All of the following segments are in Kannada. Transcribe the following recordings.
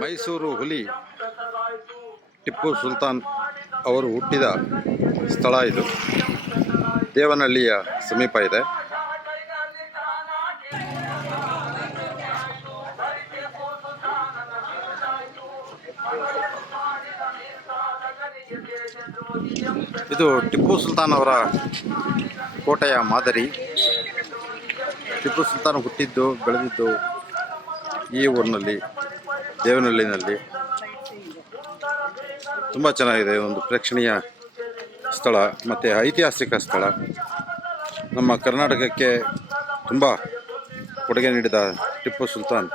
ಮೈಸೂರು ಹುಲಿ ಟಿಪ್ಪು ಸುಲ್ತಾನ್ ಅವರು ಹುಟ್ಟಿದ ಸ್ಥಳ ಇದು. ದೇವನಹಳ್ಳಿಯ ಸಮೀಪ ಇದೆ. ಇದು ಟಿಪ್ಪು ಸುಲ್ತಾನ್ ಅವರ ಕೋಟೆಯ ಮಾದರಿ. ಟಿಪ್ಪು ಸುಲ್ತಾನ್ ಹುಟ್ಟಿದ್ದು ಬೆಳೆದಿದ್ದು ಈ ಊರಿನಲ್ಲಿ, ದೇವನಹಳ್ಳಿನಲ್ಲಿ. ತುಂಬ ಚೆನ್ನಾಗಿದೆ. ಒಂದು ಪ್ರೇಕ್ಷಣೀಯ ಸ್ಥಳ ಮತ್ತು ಐತಿಹಾಸಿಕ ಸ್ಥಳ. ನಮ್ಮ ಕರ್ನಾಟಕಕ್ಕೆ ತುಂಬ ಕೊಡುಗೆ ನೀಡಿದ ಟಿಪ್ಪು ಸುಲ್ತಾನ್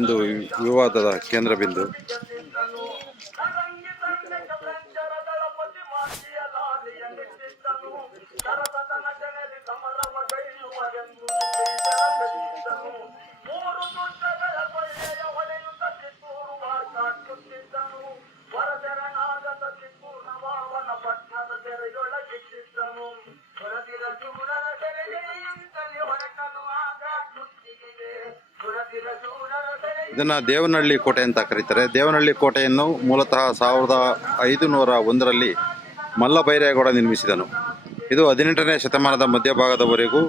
ಇಂದು ವಿವಾದದ ಕೇಂದ್ರ ಬಿಂದು. ಇದನ್ನು ದೇವನಹಳ್ಳಿ ಕೋಟೆ ಅಂತ ಕರೀತಾರೆ. ದೇವನಹಳ್ಳಿ ಕೋಟೆಯನ್ನು ಮೂಲತಃ 1501ರಲ್ಲಿ ಮಲ್ಲಭೈರೇಗೌಡ ನಿರ್ಮಿಸಿದನು. ಇದು 18ನೇ ಶತಮಾನದ ಮಧ್ಯಭಾಗದವರೆಗೂ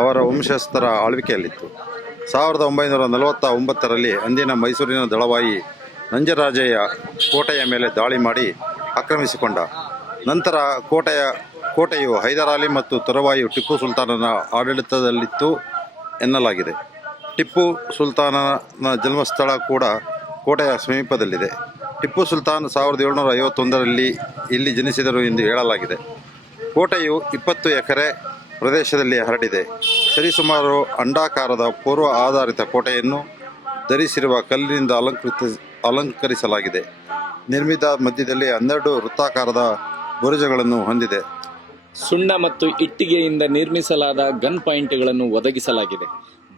ಅವರ ವಂಶಸ್ಥರ ಆಳ್ವಿಕೆಯಲ್ಲಿತ್ತು. 1949ರಲ್ಲಿ ಅಂದಿನ ಮೈಸೂರಿನ ದಳವಾಯಿ ನಂಜರಾಜಯ್ಯ ಕೋಟೆಯ ಮೇಲೆ ದಾಳಿ ಮಾಡಿ ಆಕ್ರಮಿಸಿಕೊಂಡ. ನಂತರ ಕೋಟೆಯು ಹೈದರಾಲಿ ಮತ್ತು ತರುವಾಯ ಟಿಪ್ಪು ಸುಲ್ತಾನನ ಆಡಳಿತದಲ್ಲಿತ್ತು ಎನ್ನಲಾಗಿದೆ. ಟಿಪ್ಪು ಸುಲ್ತಾನನ ಜನ್ಮಸ್ಥಳ ಕೂಡ ಕೋಟೆಯ ಸಮೀಪದಲ್ಲಿದೆ. ಟಿಪ್ಪು ಸುಲ್ತಾನ್ 1751ರಲ್ಲಿ ಇಲ್ಲಿ ಜನಿಸಿದರು ಎಂದು ಹೇಳಲಾಗಿದೆ. ಕೋಟೆಯು 20 ಎಕರೆ ಪ್ರದೇಶದಲ್ಲಿ ಹರಡಿದೆ. ಸರಿಸುಮಾರು ಅಂಡಾಕಾರದ ಪೂರ್ವ ಆಧಾರಿತ ಕೋಟೆಯನ್ನು ಧರಿಸಿರುವ ಕಲ್ಲಿನಿಂದ ಅಲಂಕರಿಸಲಾಗಿದೆ. ನಿರ್ಮಿತ ಮಧ್ಯದಲ್ಲಿ 12 ವೃತ್ತಾಕಾರದ ಬುರುಜುಗಳನ್ನು ಹೊಂದಿದೆ. ಸುಣ್ಣ ಮತ್ತು ಇಟ್ಟಿಗೆಯಿಂದ ನಿರ್ಮಿಸಲಾದ ಗನ್ ಪಾಯಿಂಟ್ಗಳನ್ನು ಒದಗಿಸಲಾಗಿದೆ.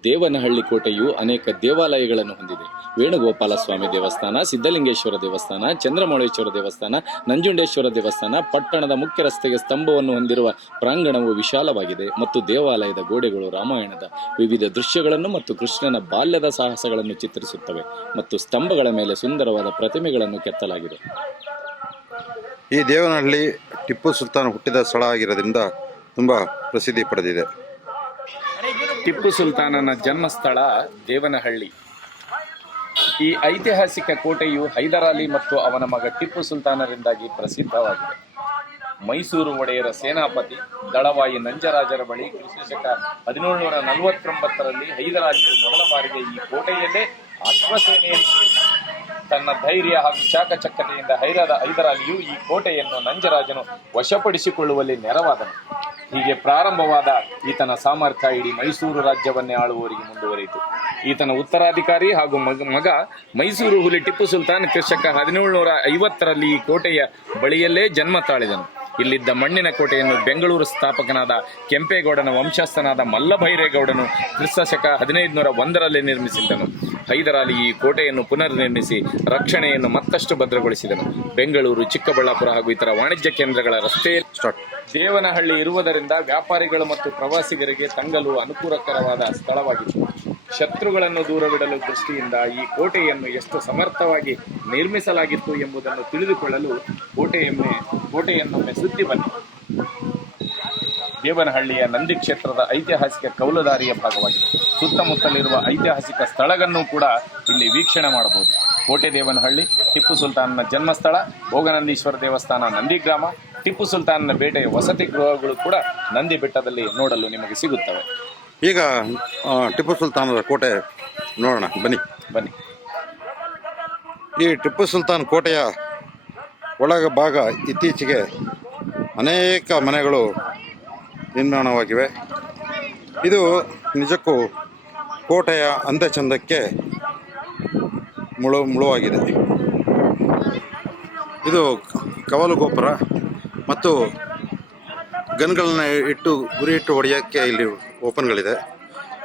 ದೇವನಹಳ್ಳಿ ಕೋಟೆಯು ಅನೇಕ ದೇವಾಲಯಗಳನ್ನು ಹೊಂದಿದೆ. ವೇಣುಗೋಪಾಲ ಸ್ವಾಮಿ ದೇವಸ್ಥಾನ, ಸಿದ್ಧಲಿಂಗೇಶ್ವರ ದೇವಸ್ಥಾನ, ಚಂದ್ರಮೌಳೇಶ್ವರ ದೇವಸ್ಥಾನ, ನಂಜುಂಡೇಶ್ವರ ದೇವಸ್ಥಾನ. ಪಟ್ಟಣದ ಮುಖ್ಯ ರಸ್ತೆಗೆ ಸ್ತಂಭವನ್ನು ಹೊಂದಿರುವ ಪ್ರಾಂಗಣವು ವಿಶಾಲವಾಗಿದೆ ಮತ್ತು ದೇವಾಲಯದ ಗೋಡೆಗಳು ರಾಮಾಯಣದ ವಿವಿಧ ದೃಶ್ಯಗಳನ್ನು ಮತ್ತು ಕೃಷ್ಣನ ಬಾಲ್ಯದ ಸಾಹಸಗಳನ್ನು ಚಿತ್ರಿಸುತ್ತವೆ ಮತ್ತು ಸ್ತಂಭಗಳ ಮೇಲೆ ಸುಂದರವಾದ ಪ್ರತಿಮೆಗಳನ್ನು ಕೆತ್ತಲಾಗಿದೆ. ಈ ದೇವನಹಳ್ಳಿ ಟಿಪ್ಪು ಸುಲ್ತಾನ್ ಹುಟ್ಟಿದ ಸ್ಥಳ ಆಗಿರೋದ್ರಿಂದ ತುಂಬ ಪ್ರಸಿದ್ಧಿ ಪಡೆದಿದೆ. ಟಿಪ್ಪು ಸುಲ್ತಾನನ ಜನ್ಮಸ್ಥಳ ದೇವನಹಳ್ಳಿ. ಈ ಐತಿಹಾಸಿಕ ಕೋಟೆಯು ಹೈದರಾಲಿ ಮತ್ತು ಅವನ ಮಗ ಟಿಪ್ಪು ಸುಲ್ತಾನರಿಂದಾಗಿ ಪ್ರಸಿದ್ಧವಾಗಿದೆ. ಮೈಸೂರು ಒಡೆಯರ ಸೇನಾಪತಿ ದಳವಾಯಿ ನಂಜರಾಜರ ಬಳಿ ಕ್ರಿಸ್ತಶಕ 1749ರಲ್ಲಿ ಹೈದರಾಲಿಯು ಮೊದಲ ಬಾರಿಗೆ ಈ ಕೋಟೆಯಲ್ಲೇ ಅಶ್ವಸೇನೆಯನ್ನು ತನ್ನ ಧೈರ್ಯ ಹಾಗೂ ಚಾಕಚಕ್ಯತೆಯಿಂದ ಹೈದರಾಲಿಯು ಈ ಕೋಟೆಯನ್ನು ನಂಜರಾಜನು ವಶಪಡಿಸಿಕೊಳ್ಳುವಲ್ಲಿ ನೆರವಾದನು. ಹೀಗೆ ಪ್ರಾರಂಭವಾದ ಈತನ ಸಾಮರ್ಥ್ಯ ಇಡೀ ಮೈಸೂರು ರಾಜ್ಯವನ್ನೇ ಆಳುವವರಿಗೆ ಮುಂದುವರಿಯಿತು. ಈತನ ಉತ್ತರಾಧಿಕಾರಿ ಹಾಗೂ ಮಗ ಮೈಸೂರು ಹುಲಿ ಟಿಪ್ಪು ಸುಲ್ತಾನ್ ಕ್ರಿಸ್ತಶಕ 1750ರಲ್ಲಿ ಈ ಕೋಟೆಯ ಬಳಿಯಲ್ಲೇ ಜನ್ಮ ತಾಳಿದನು. ಇಲ್ಲಿದ್ದ ಮಣ್ಣಿನ ಕೋಟೆಯನ್ನು ಬೆಂಗಳೂರು ಸ್ಥಾಪಕನಾದ ಕೆಂಪೇಗೌಡನ ವಂಶಸ್ಥನಾದ ಮಲ್ಲಭೈರೇಗೌಡನು ಕ್ರಿಸ್ತಶಕ 1501ರಲ್ಲಿ ನಿರ್ಮಿಸಿದ್ದನು. ಹೈದರಾಲಿ ಈ ಕೋಟೆಯನ್ನು ಪುನರ್ ನಿರ್ಮಿಸಿ ರಕ್ಷಣೆಯನ್ನು ಮತ್ತಷ್ಟು ಭದ್ರಗೊಳಿಸಿದನು. ಬೆಂಗಳೂರು, ಚಿಕ್ಕಬಳ್ಳಾಪುರ ಹಾಗೂ ಇತರ ವಾಣಿಜ್ಯ ಕೇಂದ್ರಗಳ ರಸ್ತೆ ದೇವನಹಳ್ಳಿ ಇರುವುದರಿಂದ ವ್ಯಾಪಾರಿಗಳು ಮತ್ತು ಪ್ರವಾಸಿಗರಿಗೆ ತಂಗಲು ಅನುಕೂಲಕರವಾದ ಸ್ಥಳವಾಗಿತ್ತು. ಶತ್ರುಗಳನ್ನು ದೂರವಿಡಲು ದೃಷ್ಟಿಯಿಂದ ಈ ಕೋಟೆಯನ್ನು ಎಷ್ಟು ಸಮರ್ಥವಾಗಿ ನಿರ್ಮಿಸಲಾಗಿತ್ತು ಎಂಬುದನ್ನು ತಿಳಿದುಕೊಳ್ಳಲು ಕೋಟೆಯನ್ನೊಮ್ಮೆ ಸುತ್ತಿ ಬನ್ನಿ. ದೇವನಹಳ್ಳಿಯ ನಂದಿ ಕ್ಷೇತ್ರದ ಐತಿಹಾಸಿಕ ಕೌಲುದಾರಿಯ ಭಾಗವಾಗಿದೆ. ಸುತ್ತಮುತ್ತಲಿರುವ ಐತಿಹಾಸಿಕ ಸ್ಥಳಗಳನ್ನು ಕೂಡ ಇಲ್ಲಿ ವೀಕ್ಷಣೆ ಮಾಡಬಹುದು. ಕೋಟೆ ದೇವನಹಳ್ಳಿ, ಟಿಪ್ಪು ಸುಲ್ತಾನನ ಜನ್ಮಸ್ಥಳ, ಭೋಗನಂದೀಶ್ವರ ದೇವಸ್ಥಾನ ನಂದಿಗ್ರಾಮ, ಟಿಪ್ಪು ಸುಲ್ತಾನನ ಬೇಟೆಯ ವಸತಿ ಗೃಹಗಳು ಕೂಡ ನಂದಿ ಬೆಟ್ಟದಲ್ಲಿ ನೋಡಲು ನಿಮಗೆ ಸಿಗುತ್ತವೆ. ಈಗ ಟಿಪ್ಪು ಸುಲ್ತಾನರ ಕೋಟೆ ನೋಡೋಣ, ಬನ್ನಿ. ಈ ಟಿಪ್ಪು ಸುಲ್ತಾನ್ ಕೋಟೆಯ ಒಳಗ ಭಾಗ ಇತ್ತೀಚೆಗೆ ಅನೇಕ ಮನೆಗಳು ನಿರ್ಮಾಣವಾಗಿವೆ. ಇದು ನಿಜಕ್ಕೂ ಕೋಟೆಯ ಅಂದಚಂದಕ್ಕೆ ಮುಳುವಾಗಿದೆ. ಇದು ಕವಲು ಗೋಪುರ ಮತ್ತು ಗನ್ಗಳನ್ನ ಗುರಿ ಇಟ್ಟು ಹೊಡೆಯೋಕ್ಕೆ ಇಲ್ಲಿ ಓಪನ್ಗಳಿದೆ.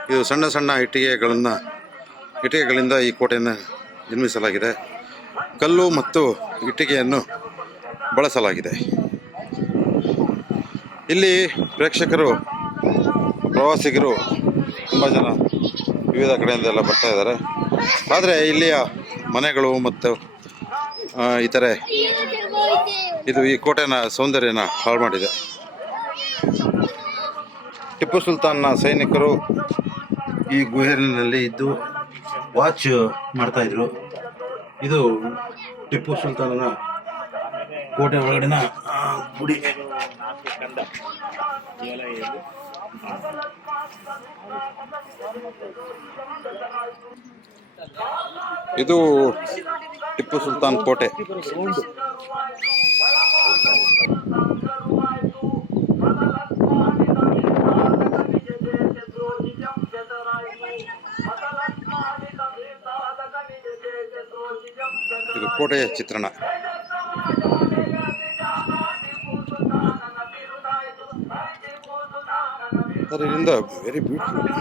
ಇದು ಸಣ್ಣ ಸಣ್ಣ ಇಟ್ಟಿಗೆಗಳಿಂದ ಈ ಕೋಟೆಯನ್ನು ನಿರ್ಮಿಸಲಾಗಿದೆ. ಕಲ್ಲು ಮತ್ತು ಇಟ್ಟಿಗೆಯನ್ನು ಬಳಸಲಾಗಿದೆ. ಇಲ್ಲಿ ಪ್ರೇಕ್ಷಕರು, ಪ್ರವಾಸಿಗರು ತುಂಬ ಜನ ವಿವಿಧ ಕಡೆಯಿಂದ ಎಲ್ಲ ಬರ್ತಾ ಇದ್ದಾರೆ. ಆದರೆ ಇಲ್ಲಿಯ ಮನೆಗಳು ಮತ್ತು ಇತರೆ ಇದು ಈ ಕೋಟೆನ ಸೌಂದರ್ಯನ ಹಾಳು ಮಾಡಿದೆ. ಟಿಪ್ಪು ಸುಲ್ತಾನ್ನ ಸೈನಿಕರು ಈ ಗುಹೆಯಲ್ಲಿ ಇದ್ದು ವಾಚ್ ಮಾಡ್ತಾ ಇದ್ರು. ಇದು ಟಿಪ್ಪು ಸುಲ್ತಾನನ ಕೋಟೆ ಒಳಗಡೆನ ಗುಡಿ. ಇದು ಟಿಪ್ಪು ಸುಲ್ತಾನ್ ಕೋಟೆ. ಇದು ಕೋಟೆಯ ಚಿತ್ರಣ. ಅದರಿಂದ ವೆರಿ ಬ್ಯೂಟಿಫುಲ್.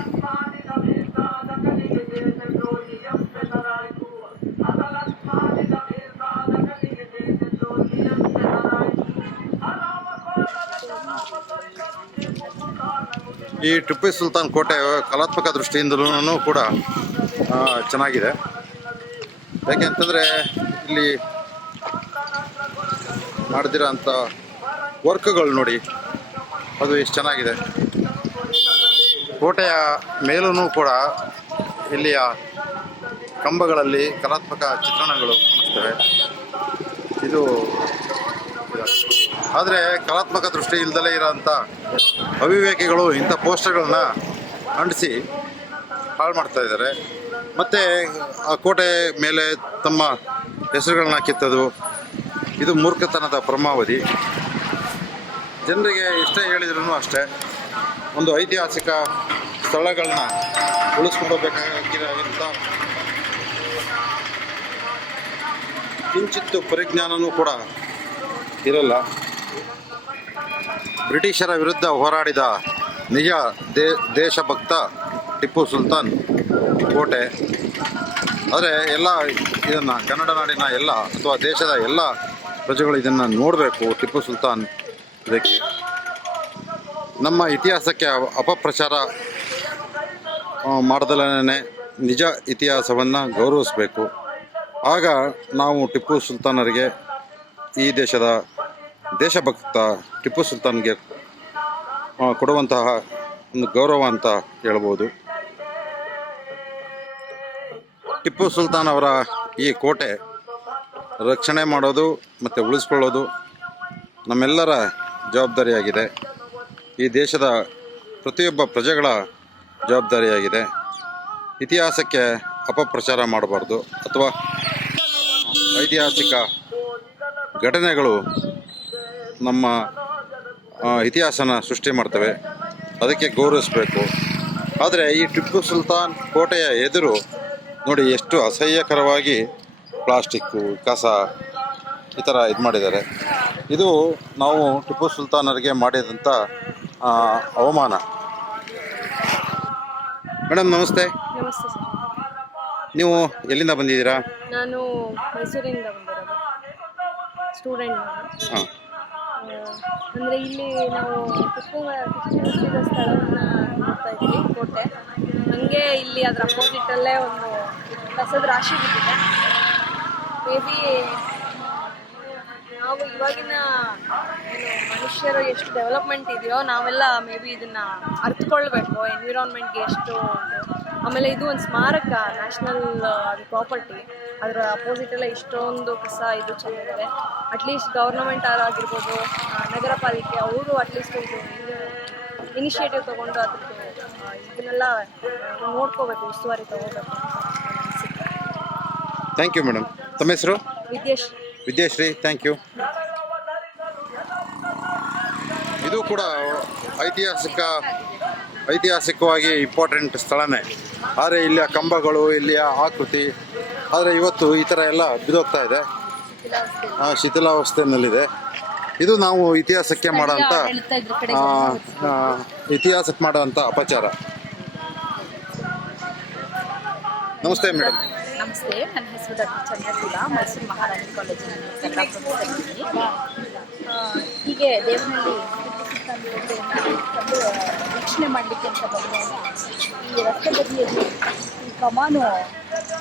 ಈ ಟಿಪ್ಪು ಸುಲ್ತಾನ್ ಕೋಟೆ ಕಲಾತ್ಮಕ ದೃಷ್ಟಿಯಿಂದಲೂ ಕೂಡ ಚೆನ್ನಾಗಿದೆ. ಯಾಕೆಂತಂದರೆ ಇಲ್ಲಿ ಮಾಡ್ದಿರೋ ಅಂಥ ವರ್ಕ್ಗಳು ನೋಡಿ, ಅದು ಎಷ್ಟು ಚೆನ್ನಾಗಿದೆ. ಕೋಟೆಯ ಮೇಲೂ ಕೂಡ ಇಲ್ಲಿಯ ಕಂಬಗಳಲ್ಲಿ ಕಲಾತ್ಮಕ ಚಿತ್ರಣಗಳು ಕಾಣಿಸ್ತವೆ. ಇದು ಆದರೆ ಕಲಾತ್ಮಕ ದೃಷ್ಟಿ ಇಲ್ಲದಲೇ ಇರೋಂಥ ಅವಿವೇಕಿಗಳು ಇಂಥ ಪೋಸ್ಟರ್ಗಳನ್ನ ಅಂಟಿಸಿ ಹಾಳು ಮಾಡ್ತಾ ಇದ್ದಾರೆ. ಮತ್ತು ಆ ಕೋಟೆ ಮೇಲೆ ತಮ್ಮ ಹೆಸರುಗಳನ್ನ ಕಿತ್ತದು ಇದು ಮೂರ್ಖತನದ ಪರಮಾವಧಿ. ಜನರಿಗೆ ಎಷ್ಟೇ ಹೇಳಿದ್ರೂ ಅಷ್ಟೇ, ಒಂದು ಐತಿಹಾಸಿಕ ಸ್ಥಳಗಳನ್ನ ಉಳಿಸ್ಕೊಂಡೋಗ್ಬೇಕಾಗಿರೋಂಥ ಕಿಂಚಿತ್ತು ಪರಿಜ್ಞಾನವೂ ಕೂಡ ಇರಲ್ಲ. ಬ್ರಿಟಿಷರ ವಿರುದ್ಧ ಹೋರಾಡಿದ ನಿಜ ದೇಶಭಕ್ತ ಟಿಪ್ಪು ಸುಲ್ತಾನ್ ಕೋಟೆ. ಆದರೆ ಎಲ್ಲ ಇದನ್ನು ಕನ್ನಡ ನಾಡಿನ ಎಲ್ಲ ಅಥವಾ ದೇಶದ ಎಲ್ಲ ಪ್ರಜೆಗಳು ಇದನ್ನು ನೋಡಬೇಕು. ಟಿಪ್ಪು ಸುಲ್ತಾನ್ ಇದಕ್ಕೆ ನಮ್ಮ ಇತಿಹಾಸಕ್ಕೆ ಅಪಪ್ರಚಾರ ಮಾಡ್ದಲೇ ನಿಜ ಇತಿಹಾಸವನ್ನು ಗೌರವಿಸಬೇಕು. ಆಗ ನಾವು ಟಿಪ್ಪು ಸುಲ್ತಾನರಿಗೆ, ಈ ದೇಶದ ದೇಶಭಕ್ತ ಟಿಪ್ಪು ಸುಲ್ತಾನ್ಗೆ ಕೊಡುವಂತಹ ಒಂದು ಗೌರವ ಅಂತ ಹೇಳ್ಬೋದು. ಟಿಪ್ಪು ಸುಲ್ತಾನ್ ಅವರ ಈ ಕೋಟೆ ರಕ್ಷಣೆ ಮಾಡೋದು ಮತ್ತು ಉಳಿಸ್ಕೊಳ್ಳೋದು ನಮ್ಮೆಲ್ಲರ ಜವಾಬ್ದಾರಿಯಾಗಿದೆ. ಈ ದೇಶದ ಪ್ರತಿಯೊಬ್ಬ ಪ್ರಜೆಗಳ ಜವಾಬ್ದಾರಿಯಾಗಿದೆ. ಇತಿಹಾಸಕ್ಕೆ ಅಪಪ್ರಚಾರ ಮಾಡಬಾರ್ದು, ಅಥವಾ ಐತಿಹಾಸಿಕ ಘಟನೆಗಳು ನಮ್ಮ ಇತಿಹಾಸನ ಸೃಷ್ಟಿ ಮಾಡ್ತವೆ, ಅದಕ್ಕೆ ಗೌರವಿಸಬೇಕು. ಆದರೆ ಈ ಟಿಪ್ಪು ಸುಲ್ತಾನ್ ಕೋಟೆಯ ಎದುರು ನೋಡಿ ಎಷ್ಟು ಅಸಹ್ಯಕರವಾಗಿ ಪ್ಲಾಸ್ಟಿಕ್ಕು, ಕಸ ಈ ಥರ ಇದು ಮಾಡಿದ್ದಾರೆ. ಇದು ನಾವು ಟಿಪ್ಪು ಸುಲ್ತಾನರಿಗೆ ಮಾಡಿದಂಥ ಅವಮಾನ. ಮೇಡಮ್ ನಮಸ್ತೆ. ನಮಸ್ತೆ ಸರ್. ನೀವು ಎಲ್ಲಿಂದ ಬಂದಿದ್ದೀರಾ? ನಾನು ಮೈಸೂರಿಂದ ಬಂದಿರೋದು, ಸ್ಟೂಡೆಂಟ್ ನಾನು. ಹಾಂ. ಅಂದರೆ ಇಲ್ಲಿ ನಾವು ಟಿಪ್ಪು ಸುಲ್ತಾನ ಸ್ಥಳವನ್ನು ನೋಡ್ತಾ ಇದ್ವಿ, ಕೋಟೆ. ಹಾಗೆ ಇಲ್ಲಿ ಅದರ ಅಪೋಸಿಟಲ್ಲೇ ಒಂದು ಕಸದ ರಾಶಿ ಬಿದ್ದಿದೆ. ಮೇ ಬಿ ನಾವು ಇವಾಗಿನ ಮನುಷ್ಯರು ಎಷ್ಟು ಡೆವಲಪ್ಮೆಂಟ್ ಇದೆಯೋ ನಾವೆಲ್ಲ ಮೇ ಬಿ ಇದನ್ನು ಅರ್ಥಕೊಳ್ಬೇಕು, ಎನ್ವಿರಾನ್ಮೆಂಟ್ಗೆ ಎಷ್ಟು. ಆಮೇಲೆ ಇದು ಒಂದು ಸ್ಮಾರಕ, ನ್ಯಾಷನಲ್ ಅದು ಪ್ರಾಪರ್ಟಿ. ಅದರ ಅಪೋಸಿಟೆಲ್ಲ ಇಷ್ಟೊಂದು ಕಸ ಇದು ಚೆಲ್ಲಿದ್ದಾರೆ. ಅಟ್ಲೀಸ್ಟ್ ಗೌರ್ನಮೆಂಟ್ ಆಗಿರ್ಬೋದು, ನಗರ ಪಾಲಿಕೆ, ಅವರು ಅಟ್ಲೀಸ್ಟ್ ಇದು ಇನಿಷಿಯೇಟಿವ್ ತೊಗೊಂಡು ಅದ್ರದ್ದು ಇದನ್ನೆಲ್ಲ ನೋಡ್ಕೋಬೇಕು, ಉಸ್ತುವಾರಿ ತೊಗೋಬೇಕು ಅಂತ ಅನಿಸುತ್ತೆ. Thank you madam. ತಮ್ಮ ಹೆಸರು? ವಿದ್ಯಾಶ್ರೀ. Vidyashree, thank you. ಇದು ಕೂಡ ಐತಿಹಾಸಿಕವಾಗಿ ಇಂಪಾರ್ಟೆಂಟ್ ಸ್ಥಳನೇ. ಆದರೆ ಇಲ್ಲಿಯ ಕಂಬಗಳು, ಇಲ್ಲಿಯ ಆಕೃತಿ ಆದರೆ ಇವತ್ತು ಈ ಥರ ಎಲ್ಲ ಬಿದ್ದೋಗ್ತಾ ಇದೆ, ಶಿಥಿಲಾವಸ್ಥೆಯಲ್ಲಿದೆ. ಇದು ನಾವು ಇತಿಹಾಸಕ್ಕೆ ಮಾಡೋಂಥ ಅಪಚಾರ. ನಮಸ್ತೆ ಮೇಡಮ್. ನಮಸ್ತೆ, ನನ್ನ ಹೆಸರು ಡಾಕ್ಟರ್ ಚಂದ್ರಕಲಾ, ಮೈಸೂರು ಮಹಾರಾಣಿ ಕಾಲೇಜಿನಲ್ಲಿ ಕನ್ನಡ ಪ್ರೊಫೆಸರ್ ಇದ್ದೀನಿ. ಹೀಗೆ ದೇವನಹಳ್ಳಿ ಟಿಪ್ಪು ಸುಲ್ತಾನ್ ಕೋಟೆಯನ್ನು ತಂದು ವೀಕ್ಷಣೆ ಮಾಡಲಿಕ್ಕೆ ಅಂತ ಬಂದಾಗ ಈ ಈ ರಸ್ತೆ ಬದಿಯಲ್ಲಿ ಈ ಕಮಾನು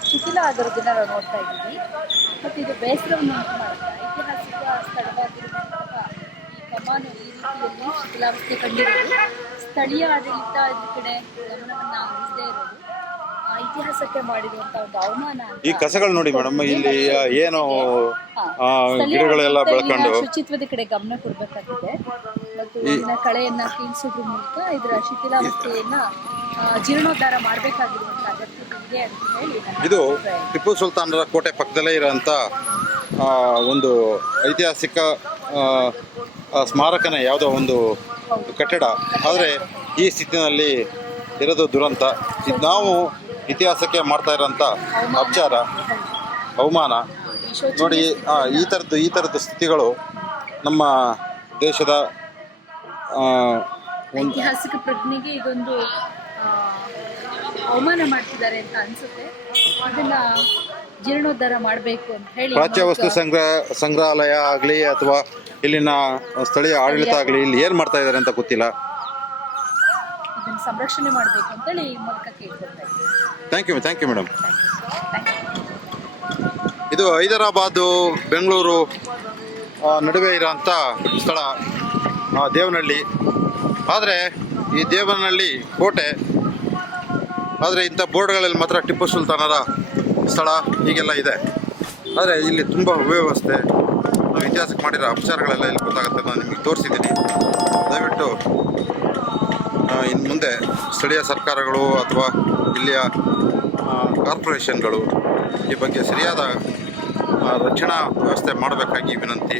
ಶಿಥಿಲ ಆಗಿರೋದನ್ನ ನಾವು ನೋಡ್ತಾ ಇದ್ದೀವಿ. ಮತ್ತು ಇದು ಬೇಸರವನ್ನು ಉಂಟು ಮಾಡುತ್ತೆ. ಐತಿಹಾಸಿಕ ಸ್ಥಳವಾಗಿರುವಂತಹ ಈ ಕಮಾನು ಈ ರೀತಿಯಲ್ಲಿ ಶಿಥಿಲಾವಸ್ಥೆ ಕಂಡಿರೋದು ಸ್ಥಳೀಯ ಆಡಳಿತ ಇದ್ರ ಕಡೆ ಗಮನವನ್ನು ಹರಿಸದೇ ಇರೋದು ಇತಿಹಾಸಕ್ಕೆ ಮಾಡಿರುವಂಥ ಒಂದು ಅವಮಾನ ಅಂತ. ಈ ಕಸಗಳು ನೋಡಿ ಮೇಡಮ್, ಇಲ್ಲಿ ಏನು ಸ್ಥಳೀಯ ಗಿಡಗಳೆಲ್ಲ ಆಡಳಿತ ಬೆಳ್ಕೊಂಡು ಇಲ್ಲಿನ ಶುಚಿತ್ವದ ಕಡೆ ಗಮನ ಕೊಡಬೇಕಾಗಿದೆ ಮತ್ತು ಇಲ್ಲಿನ ಕಳೆಯನ್ನ ಕೀಳಿಸೋದ್ರ ಮೂಲಕ ಇದರ ಶಿಥಿಲಾವಸ್ಥೆಯನ್ನ ಜೀರ್ಣೋದ್ಧಾರ ಮಾಡಬೇಕಾಗಿರುವಂಥ ಅಗತ್ಯತೆ ಇದೆ ಅಂತ ಹೇಳಿ ನನ್ನ ಇದು ಅಭಿಪ್ರಾಯ. ಟಿಪ್ಪು ಸುಲ್ತಾನರ ಕೋಟೆ ಪಕ್ಕದಲ್ಲೇ ಇರೋಂಥ ಒಂದು ಐತಿಹಾಸಿಕ ಸ್ಮಾರಕನ ಯಾವುದೋ ಒಂದು ಕಟ್ಟಡ, ಆದರೆ ಈ ಸ್ಥಿತಿನಲ್ಲಿ ಇರೋದು ದುರಂತ. ಇದು ನಾವು ಇತಿಹಾಸಕ್ಕೆ ಮಾಡ್ತಾ ಇರೋಂಥ ಅಪಚಾರ, ಅವಮಾನ ನೋಡಿ. ಈ ಥರದ್ದು ಸ್ಥಿತಿಗಳು ನಮ್ಮ ದೇಶದ ಒಂದು ಐತಿಹಾಸಿಕ ಪ್ರಜ್ಞೆಗೆ ಇದೊಂದು ಅವಮಾನ ಮಾಡ್ತಿದ್ದಾರೆ ಅಂತ ಅನ್ಸುತ್ತೆ. ಅದನ್ನ ಜೀರ್ಣೋದ್ಧಾರ ಮಾಡಬೇಕು ಅಂತ ಹೇಳಿ ಪ್ರಾಚ್ಯ ವಸ್ತು ಸಂಗ್ರಹಾಲಯ ಆಗಲಿ ಅಥವಾ ಇಲ್ಲಿನ ಸ್ಥಳೀಯ ಆಡಳಿತ ಆಗಲಿ ಇಲ್ಲಿ ಏನು ಮಾಡ್ತಾ ಇದ್ದಾರೆ ಅಂತ ಗೊತ್ತಿಲ್ಲ. ಇದನ್ನ ಸಂರಕ್ಷಣೆ ಮಾಡಬೇಕು ಅಂತೇಳಿ ಈ ಮೂಲಕ ಕೇಳ್ಕೊಳ್ತಾ ಇದ್ದೀನಿ. Thank you madam. Thank you. ಇದು ಹೈದರಾಬಾದು ಬೆಂಗಳೂರು ನಡುವೆ ಇರೋಂಥ ಸ್ಥಳ ದೇವನಹಳ್ಳಿ. ಆದರೆ ಈ ದೇವನಹಳ್ಳಿ ಕೋಟೆ, ಆದರೆ ಇಂಥ ಬೋರ್ಡ್ಗಳಲ್ಲಿ ಮಾತ್ರ ಟಿಪ್ಪು ಸುಲ್ತಾನರ ಸ್ಥಳ ಹೀಗೆಲ್ಲ ಇದೆ. ಆದರೆ ಇಲ್ಲಿ ತುಂಬ ಅವ್ಯವಸ್ಥೆ, ನಾವು ಇತಿಹಾಸಕ್ಕೆ ಮಾಡಿರೋ ಅಪಚಾರಗಳೆಲ್ಲ ಇಲ್ಲಿ ಗೊತ್ತಾಗುತ್ತೆ. ನಾನು ನಿಮಗೆ ತೋರಿಸಿದ್ದೀನಿ. ದಯವಿಟ್ಟು ಇನ್ನು ಮುಂದೆ ಸ್ಥಳೀಯ ಸರ್ಕಾರಗಳು ಅಥವಾ ಇಲ್ಲಿಯ ಕಾರ್ಪೊರೇಷನ್ಗಳು ಈ ಬಗ್ಗೆ ಸರಿಯಾದ ರಕ್ಷಣಾ ವ್ಯವಸ್ಥೆ ಮಾಡಬೇಕಾಗಿ ವಿನಂತಿ.